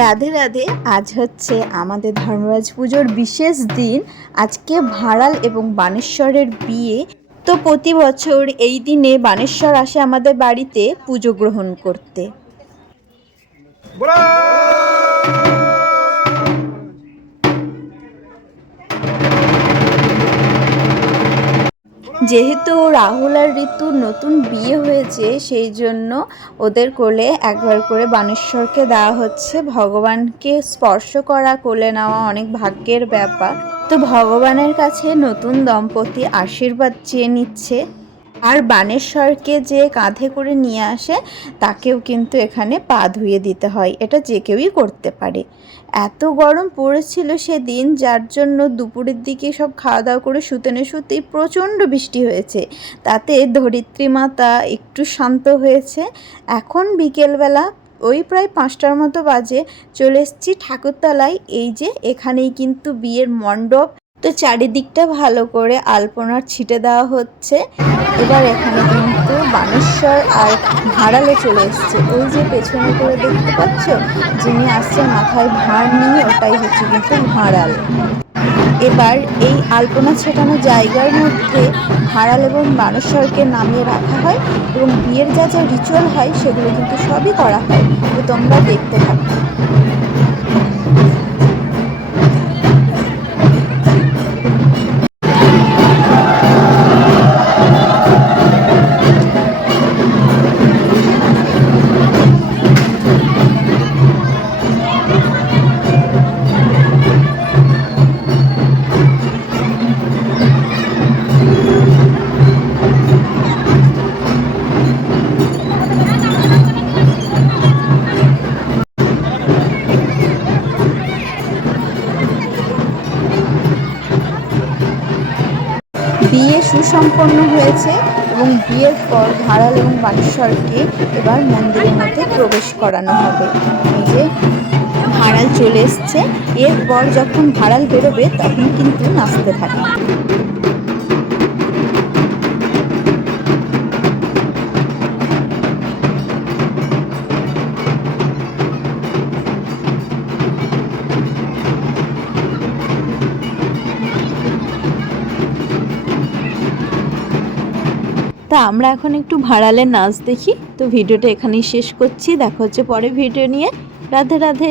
রাধে রাধে। আজ হচ্ছে আমাদের ধর্মরাজ পুজোর বিশেষ দিন। আজকে ভাঁড়াল এবং বানেশ্বরের বিয়ে। তো প্রতি বছর এই দিনে বানেশ্বর আসে আমাদের বাড়িতে পুজো গ্রহণ করতে। যেহেতু রাহুল আর ঋতুর নতুন বিয়ে হয়েছে, সেই জন্য ওদের কোলে একবার করে বানেশ্বরকে দেওয়া হচ্ছে। ভগবানকে স্পর্শ করা, কোলে নেওয়া অনেক ভাগ্যের ব্যাপার। তো ভগবানের কাছে নতুন দম্পতি আশীর্বাদ চেয়ে নিচ্ছে। আর বানেশ্বরকে যে কাঁধে করে নিয়ে আসে তাকেও কিন্তু এখানে পা ধুয়ে দিতে হয়। এটা যে কেউই করতে পারে। এত গরম পড়েছিল সেদিন, যার জন্য দুপুরের দিকে সব খাওয়া দাওয়া করে শুতেই প্রচণ্ড বৃষ্টি হয়েছে। তাতে ধরিত্রী মাতা একটু শান্ত হয়েছে। এখন বিকেলবেলা ওই প্রায় 5টার মতো বাজে, চলে এসেছি ঠাকুরতলায়। এই যে এখানেই কিন্তু বিয়ের মণ্ডপ। তো চারিদিকটা ভালো করে আলপনার ছিটে দেওয়া হচ্ছে। এবার এখানে কিন্তু বানেশ্বর আর ভাঁড়ালে চলে এসছে। ওই যে পেছনে করে দেখতে পাচ্ছ, যিনি আসছে মাথায় ভাঁড় নিয়ে, ওটাই হচ্ছে কিন্তু ভাঁড়াল। এবার এই আলপনা ছেটানো জায়গার মধ্যে ভাঁড়াল এবং বানেশ্বরকে নামিয়ে রাখা হয় এবং বিয়ের যা যা রিচুয়াল হয় সেগুলো কিন্তু সবই করা হয়। তো তোমরা দেখতে থাকো। বিয়ে সুসম্পন্ন হয়েছে এবং বিয়ের পর ভাঁড়াল এবং বানেশ্বরকে এবার মন্দিরের মধ্যে প্রবেশ করানো হবে। এই যে ভাঁড়াল চলে এসছে। এরপর যখন ভাঁড়াল বেরোবে তখন কিন্তু নাচতে থাকে। তা আমরা এখন একটু ভাঁড়ালের নাচ দেখি। তো ভিডিওটা এখানেই শেষ করছি। দেখা হচ্ছে পরে ভিডিও নিয়ে। রাধে রাধে।